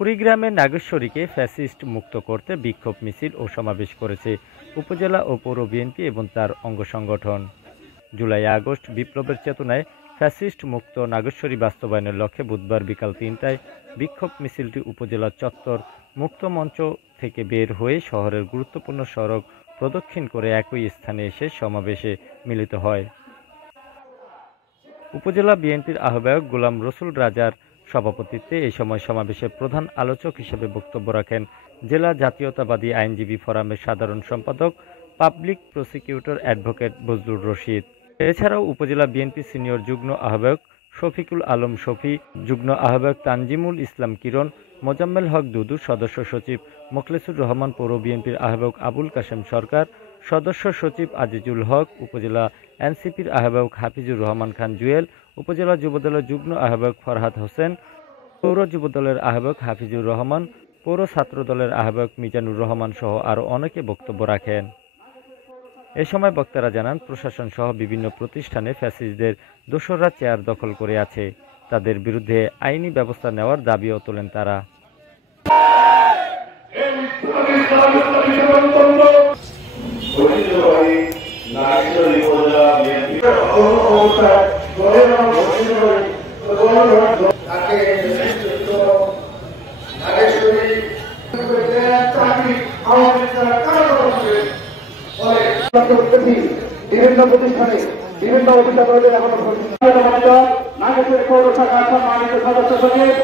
কুড়িগ্রামের নাগেশ্বরীকে ফ্যাসিস্ট মুক্ত করতে বিক্ষোভ মিছিল ও সমাবেশ করেছে উপজেলা ও পৌর বিএনপি এবং তার অঙ্গ সংগঠন। জুলাই আগস্ট বিপ্লবের চেতনায় ফ্যাসিস্ট মুক্ত নাগেশ্বরী বাস্তবায়নের লক্ষ্যে বুধবার বিকাল ৩টায় বিক্ষোভ মিছিলটি উপজেলা চত্বর মুক্ত মঞ্চ থেকে বের হয়ে শহরের গুরুত্বপূর্ণ সড়ক প্রদক্ষিণ করে একই স্থানে এসে সমাবেশে মিলিত হয়। উপজেলা বিএনপির আহ্বায়ক গোলাম রসুল রাজার সভাপতিত্বে এই সময় সমাবেশে প্রধান আলোচক হিসেবে বক্তব্য রাখেন জেলা জাতীয়তাবাদী আইনজীবী ফোরামের সাধারণ সম্পাদক public prosecutor advocate Bazlur Rashid. এছাড়াও উপজেলা বিএনপি সিনিয়র যুগ্ম আহ্বায়ক শফিকুল আলম শফি, যুগ্ম আহ্বায়ক তানজিমুল ইসলাম কিরণ, মোজাম্মেল হক দুদু, সদস্য সচিব মোখলেসুর রহমান, পৌর বিএনপির আহ্বায়ক আবুল কাশেম সরকার, সদস্য সচিব আজিজুল হক, উপজেলা এনসিপির আহ্বায়ক হাফিজুর রহমান খান জুয়েল, উপজেলা যুবদলের যুগ্ম আহ্বায়ক ফরহাদ হোসেন, পৌর যুবদলের আহ্বায়ক হাফিজুর রহমান, পৌর ছাত্র দলের আহ্বায়ক মিজানুর রহমান সহ আরও অনেকে বক্তব্য রাখেন। এ সময় বক্তারা জানান, প্রশাসন সহ বিভিন্ন প্রতিষ্ঠানে ফ্যাসিস্টদের দোসররা চেয়ার দখল করে আছে, তাদের বিরুদ্ধে আইনি ব্যবস্থা নেওয়ার দাবিও তোলেন তারা। বিভিন্ন প্রতিষ্ঠানে বিভিন্ন অফিসারদের এখনো নাগেশ্বরী পৌর শাখা সম্মানিত সদস্য সচিব